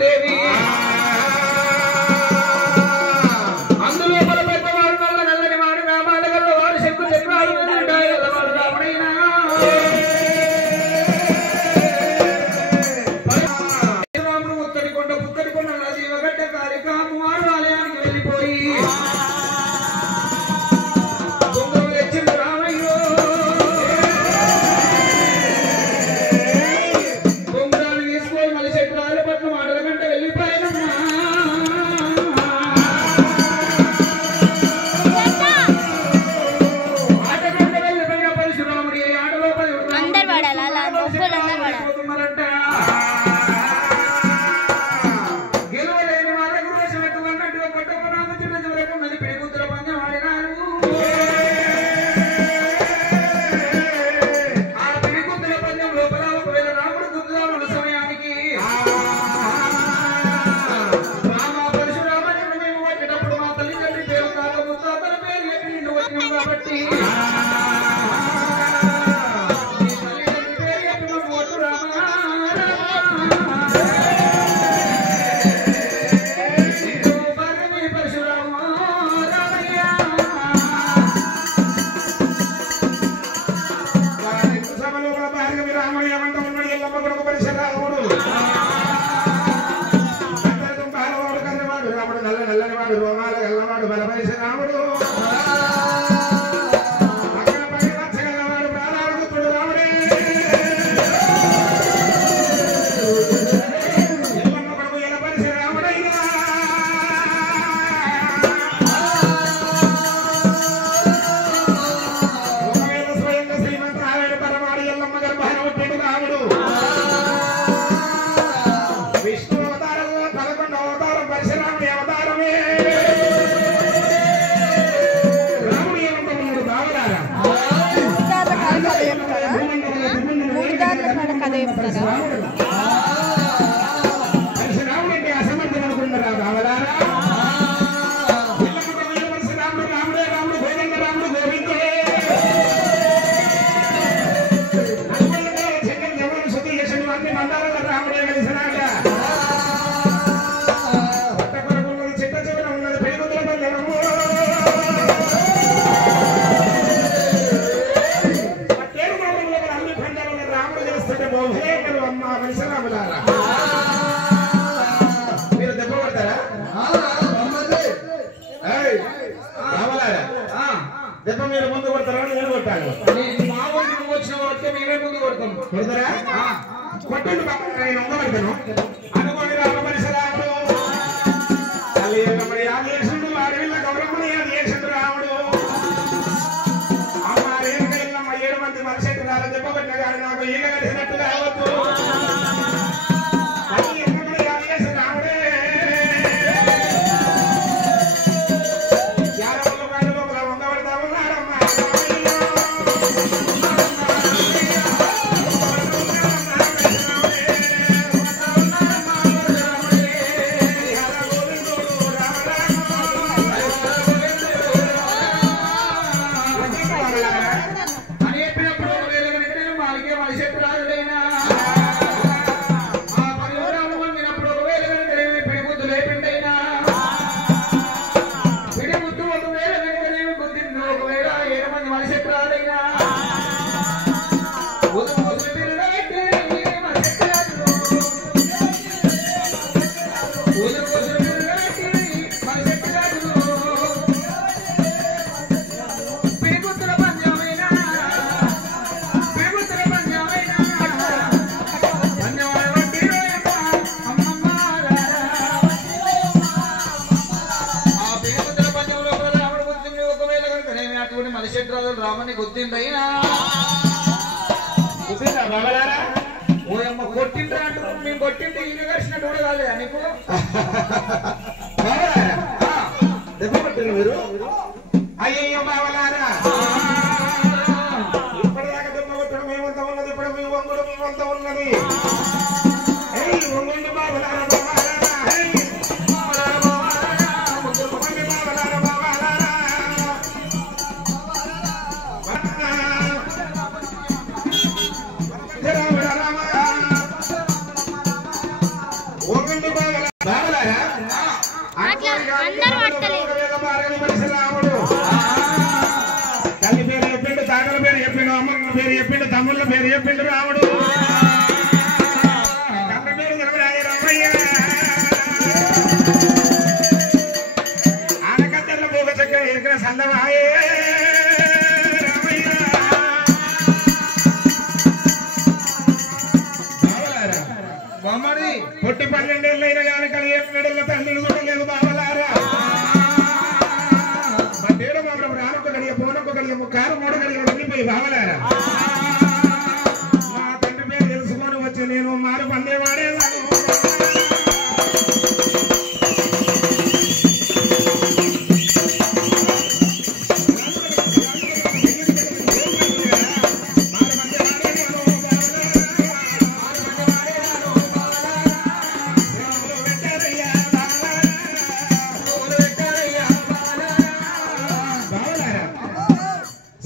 పరశురామదేవి అందులో మన పెద్దవాడు నల్ల నల్లని వాడు నామాల గల్ల వాడు శంకు చక్రాలు వాడు రాముడైనా రాముడు ముత్తడి కొండ నదీవగడ్డ కాళికాము వాడు ఆలయానికి వెళ్ళిపోయి రామని గుర్తింపైనా కొట్టిండ్రా అంటారు మేము కొట్టింటే ఈయన కలిసినట్టు కూడా కాలేదా నీకు దెబ్బ కొట్టిన మీరు అయ్యో బావలారా ఇప్పటిదాకా దెబ్బ కొట్టడం మేమంతా ఉన్నది ఇప్పుడు మీ వంగుడు మేమంతా ఉన్నది వంగండి బావలారా వంగండి బావ తల్లి పేరు చెప్పిండు, తాతల పేరు చెప్పిండు, అమ్మల పేరు చెప్పిండు, తమ్ముళ్ళ పేరు చెప్పిండు రాముడు. తండ్రి పేరు ధర్మరాజు రామయ్య. ఆనకత్తెల పోగ చక్కెర ఎరికిన సందమాయే రామయ్య. బామ్మడి పొట్టి 12 ఏళ్ళైనా కానీ కలిగేళ్ళ తల్లిని చూడలేదు బావలారా. మధ్యలో మాత్రం రానొక్క కలిగే పోనొక్క కలిగే ముక్కారు 3 కలిగే వెళ్ళిపోయి బావలారా. మా తండ్రి పేరు తెలుసుకొని వచ్చి నేను మారు పందేవాడేవాడు.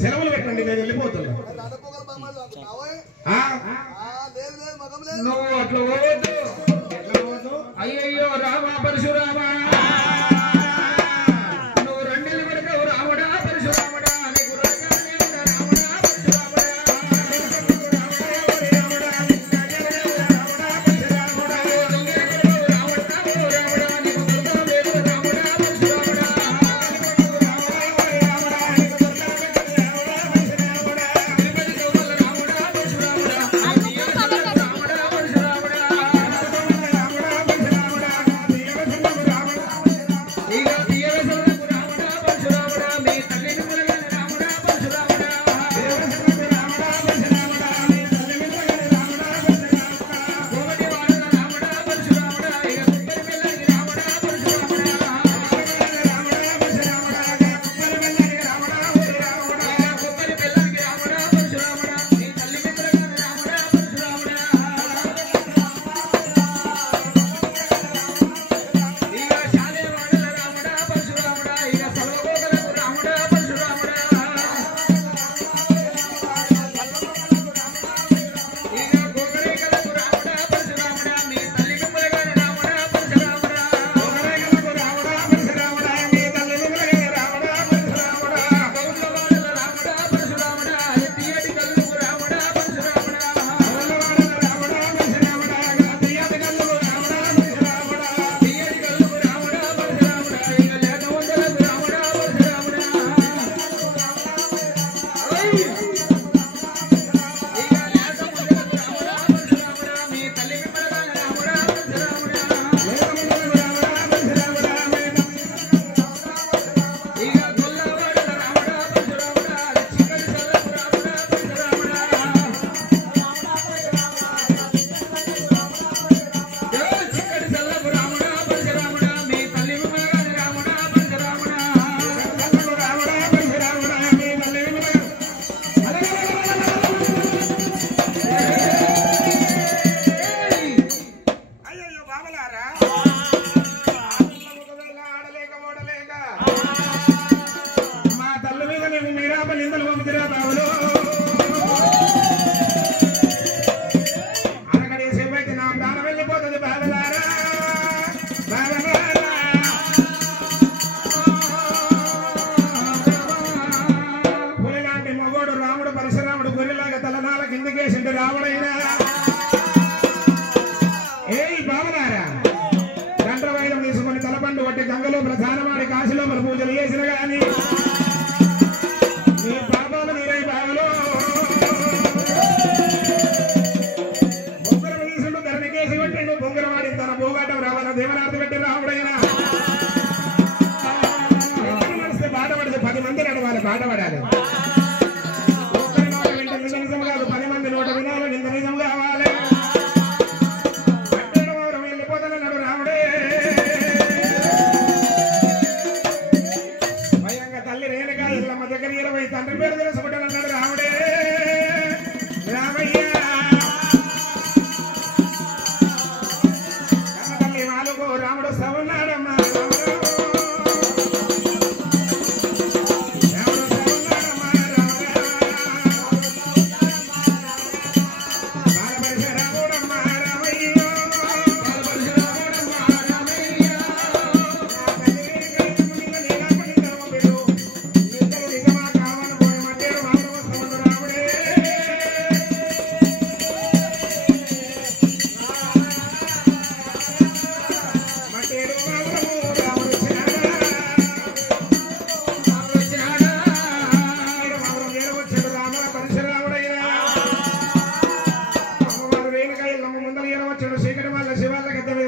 సెలవులు పెట్టండి, నేను వెళ్ళిపోతున్నా. నువ్వు అట్లా పోవద్దు. అయ్యయ్యో రామా పరశురామా, నువ్వు 2 నెలలు పడకవు రాముడా పరశురాముడా. నీకు రాముడా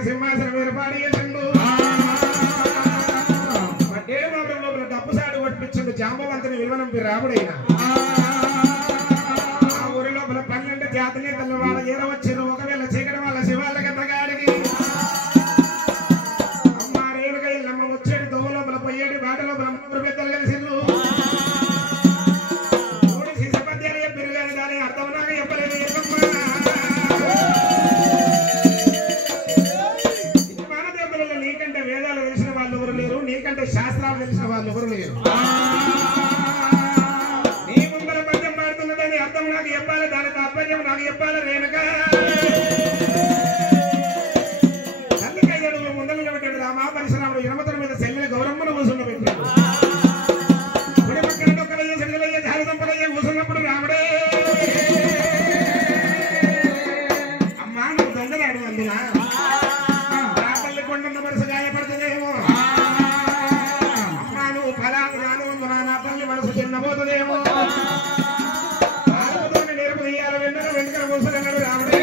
సింహాసనం ఏర్పాటు చేసిండు పట్టేడు మాత్రం లోపల డబ్బు సాడు కొట్టించిండు జాంబవంతుని విలువనంపి రాముడైనా ఆ ఊరి లోపల 12 జాతి నేతలు వాళ్ళ ఏరవచ్చారు ఒకవేళ చీకటి వాళ్ళ శివాళ్ళ గద్దగాడికి అమ్మ రేలుగా ఇల్లమ్మ వచ్చేడు దోవ లోపల పోయేడు బాట లోపల 3 పెద్దలు కలిసిండు మూడు శిశపద్యాలు చెప్పారు కానీ దాని అర్థం నాకు చెప్పలేదు మానదేవతలలో నీకంటే వేదాలు తెలిసిన వాళ్ళు ఎవరు లేరు నీకంటే శాస్త్రాలు తెలిసిన వాళ్ళు ఎవరు లేరు నీ ముందర పద్యం పాడుతున్నదని అర్థం నాకు చెప్పాలి దాని తాత్పర్యం నాకు చెప్పాలి రేణుక తల్లికి 5 అడుగులు ముందర నిలబెట్టాడు రామా పరశురాముడు ఇనమతల మీద సెల్లిని గౌరమ్మను కూసుండ పెట్టాడు గుడి పక్కన డొక్కలయ్యే సెడిలయ్యే జాలి దంపలయ్యే కూసున్నప్పుడు రాముడే అమ్మా నువ్వు దొంగలాడు అందునా నా తల్లి కొండంత మనసు గాయపడుతుందేమో అమ్మా నువ్వు ఫలాలు రాను అందునా నా తల్లి మనసు చిన్నబోతుందేమో నేర్పు తీయాలి వెంటనే కూర్చొని రాముడే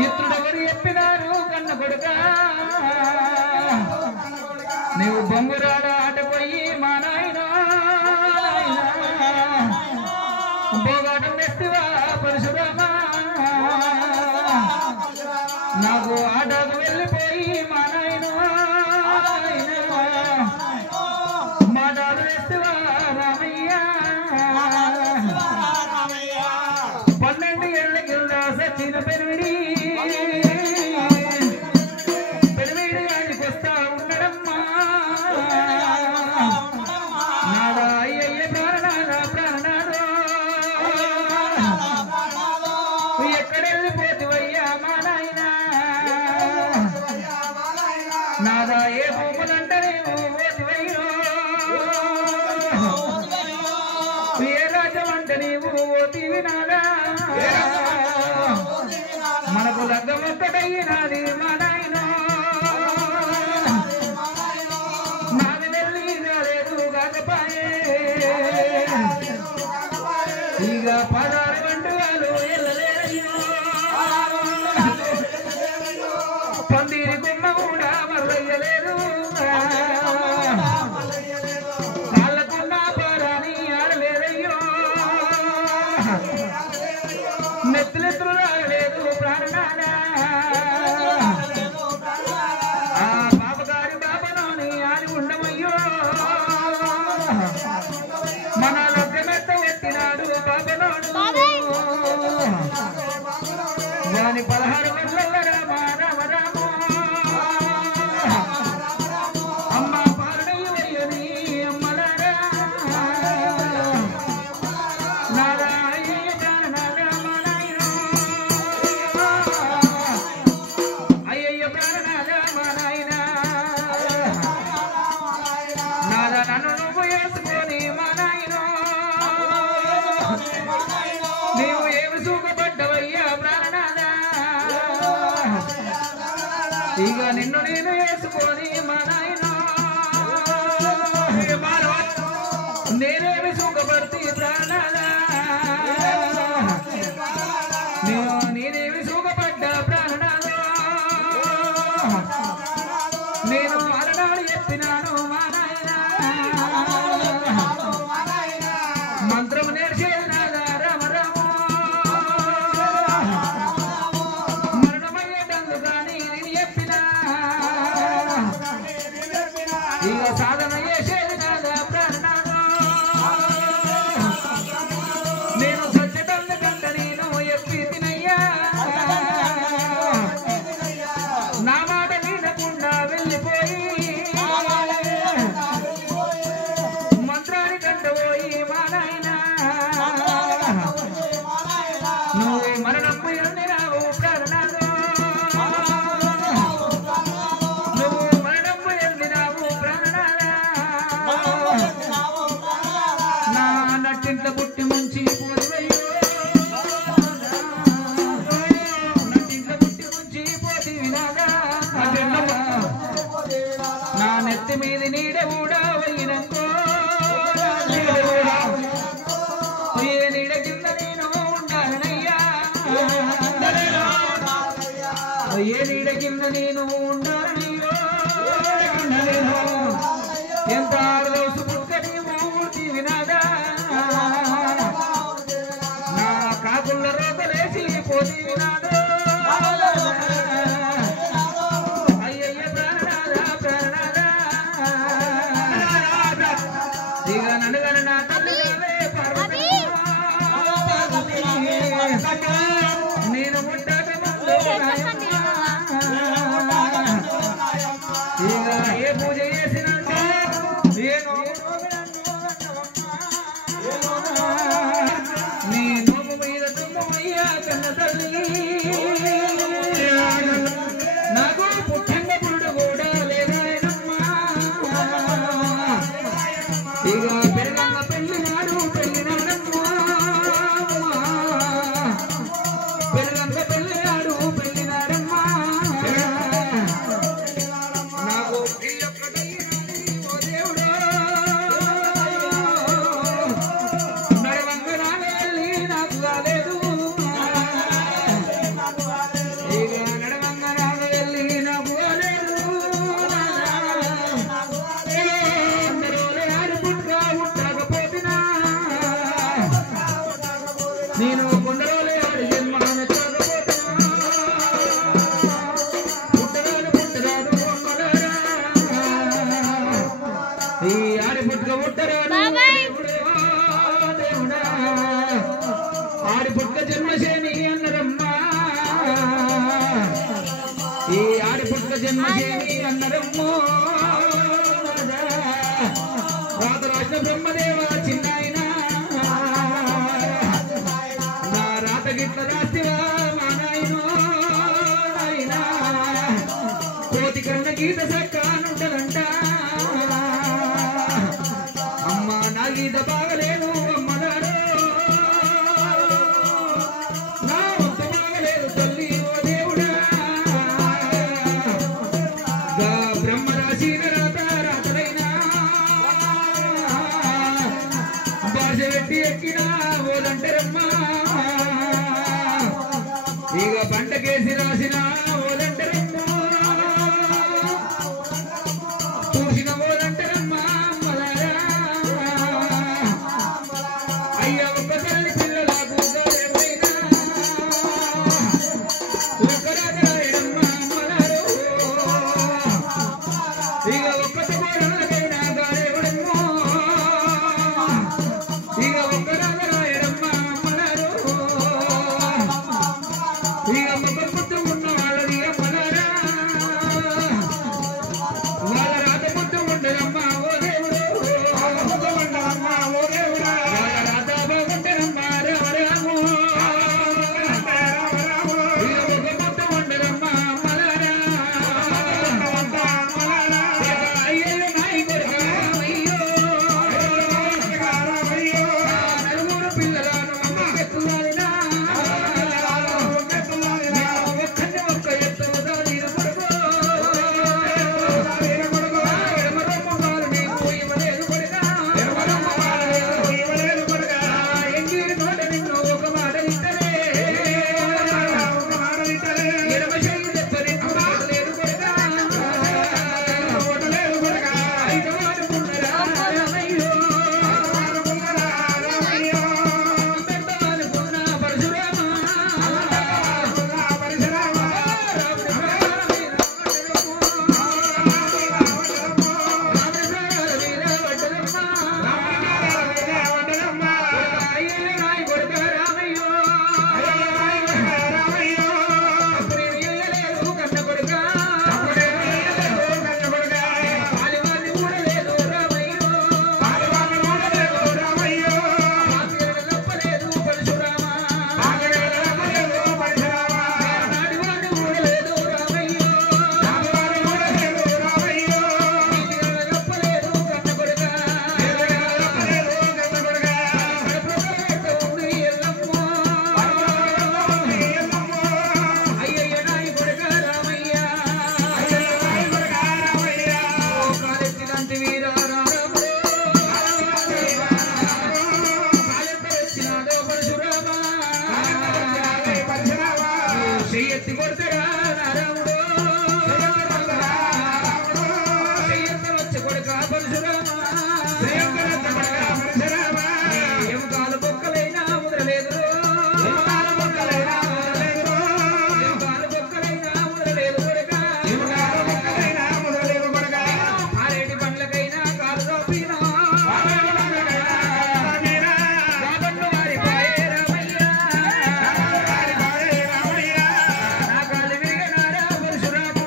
ఇతరుడెవరు చెప్పినారు కన్న కొడుక నీవు బొంగురాడ ఆటపోయి మా నాయన బోగాటం ఎత్తివా పరశురామా నాకు ఆటకు వెళ్ళిపోయి మా నాయన మాటలు ఎత్తివా రామయ్య 12 ఏళ్ళకి సచిన పెరివిడి ఆడికొస్తా ఉన్నాడమ్మా నాదా అయ్యయ్య ప్రాణనాథో ఎక్కడెళ్ళిపోతివయ్యా మా నాయనా నాదా ఏ భూములంటే నీవు పోతివయ్యో ఏ రాజ్యం అంటే నీవు పోతివి నాదా మనకు లగ్గమొక్కటయ్యినది మా నాయన నాది వెళ్ళి లేదు కాకపాయే ఇక 16 గంటలు వెళ్ళలేదయ్యో పందిరి గుమ్మ కూడా మరయ్యలేదు కాళ్ళకున్న పారాని ఆడలేదయ్యో నెత్తులెత్తులు రాలేదు ప్రాణనాదా ఆ పాపగారి పాపనోని ఆడి ఉండమయ్యో మన లగ్గమెత్త ఎత్తినాడు పాపనోడు వాని 16 గంటల రామ రామ రామ అమ్మ పారణయ్యని అమ్మలారా నాదా అయ్యయ్య ప్రాణనాదా మా నాయన అయ్యయ్య ప్రాణనాదా మా నాయన నాదా నన్ను నువ్వు వేసుకొని మా నాయన నీవు ఏమి సుఖపడ్డవయ్యా ప్రాణనాదా ఇక నిన్ను నేను వేసుకొని మా నాయన నేనేమి సుఖపడితే ప్రాణనాదా నేనేమి సుఖపడ్డా ప్రాణనాదా నేను అలనాడు చెప్పినాను మా నాయన మంత్రం నేర్చేనాదా రామ రామ మరణమయ్యేటందు కానీ నేను చెప్పినా ఇక సాధన చేసేది నాదా ప్రాణనాదా నేను సత్యటందు కంట నేను చెప్పి తినయ్యా నా మాట వినకుండా వెళ్ళిపోయి మంత్రాన్ని కంటపోయి మా నాయన నువ్వు మరణం వెళ్ళినావు ప్రాణనాథో నువ్వు మరణం వెళ్ళినావు ప్రాణనాథా నా నట్టింట్ల పుట్టి ముంచి పోతివయ్యో నట్టింట్ల పుట్టి ముంచి పోతివి నాదా నా నెత్తి మీద నీడ కూడా వయ్యినంకో ఏ నీడ కింద నేను ఉండాలనయ్యా ఏ నీడ కింద నేను ఉండాలనయ్యో ఎంత ఆడదోసు పుట్ట నీవు ఊర్తివి నాదా నా కాకుల రోకలేసి పోతివి నాదో అయ్యయ్య ప్రాణనాదా ప్రాణనాదా ఇక నన్నుగన నా తల్లి నీవే పార్వతి నేను ముట్టక ముందు ఇక ఏ పూజ చేసినంటే నేను నాగ జన్మ చేమి అన్నరమ్మో రాత రాసిన బ్రహ్మదేవ చిన్నాయన నా రాత గిట్ల రాస్తివా మా నాయనో నాయనా కోతి కన్న గీత సక్కానుంటదంట అమ్మ నా గీత బాగలేను అమ్మగారు నా వంతు బాగలేదు తల్లి ఓ దేవుడా బ్రహ్మ రాసిన రాత రాతలైనా భాష పెట్టి ఎక్కినా ఓదంటరమ్మా ఇక పంటకేసి రాసిన ఓదంటరమ్మా చూసిన ఓదంటరమ్మా అమ్మలారా అయ్యా ఒక్క తల్లి పిల్లలకు ఎవరైనా ఒక్కరాజరాయడమ్మా అమ్మలారు ఇక ఒక్కటి కోడలకైనా గారెవడమ్మో ఇక ఒక్కరాజరాయడమ్మా అమ్మలారు ఇక ముఖ పుట్టు ఉన్న వాళ్ళది అమ్మలారా వాళ్ళ రాత పుట్టు ఉండదమ్మా ఓ దేవుడు వాళ్ళ రాత బాగుంటదమ్మా రామరాము ఇక ముఖ పుట్టు ఉండదమ్మా అమ్మలారా అయ్యో నాయి కొడుక అయ్యో నలుగురు పిల్లలను ఎత్తులాడినా ఒక్కని ఒక్క ఎత్తు నీరు కొడుకు ఎడమరమ్మగారు నీకు ఇవ్వలేదు కొడుక ఎంగిరి మాట నిన్ను ఒక మాట ఇద్దరే ఎడమ చెయ్యి తెప్ప నిన్ను లేదు కొడుక ఐదు అనుకున్నరా రామయ్యో పెద్ద అనుకున్న పరశురామ చెయ్యెత్తి కొడతారా నారాముడు చెయ్యెత్తి వచ్చి కొడుక పరశురామ ఎముకాలు బొక్కలైనా ముదరలేదు ఎముకాలు బొక్కలైనా ముదరలేదు కొడుక ఆరేటి పండ్లకైనా కాలు తోపినా రాబండు వారి పాయే రామయ్య నా కాళ్ళు విరిగనారా పరశురామ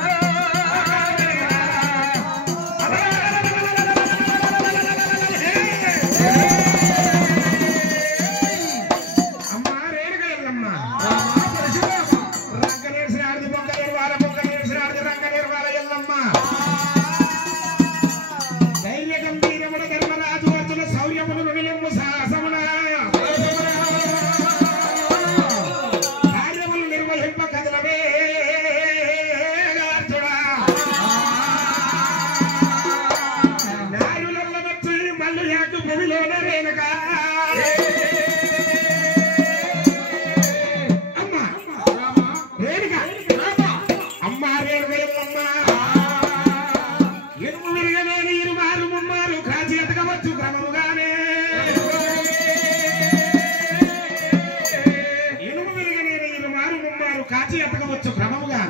కాచి ఎత్తకవచ్చు క్రమముగా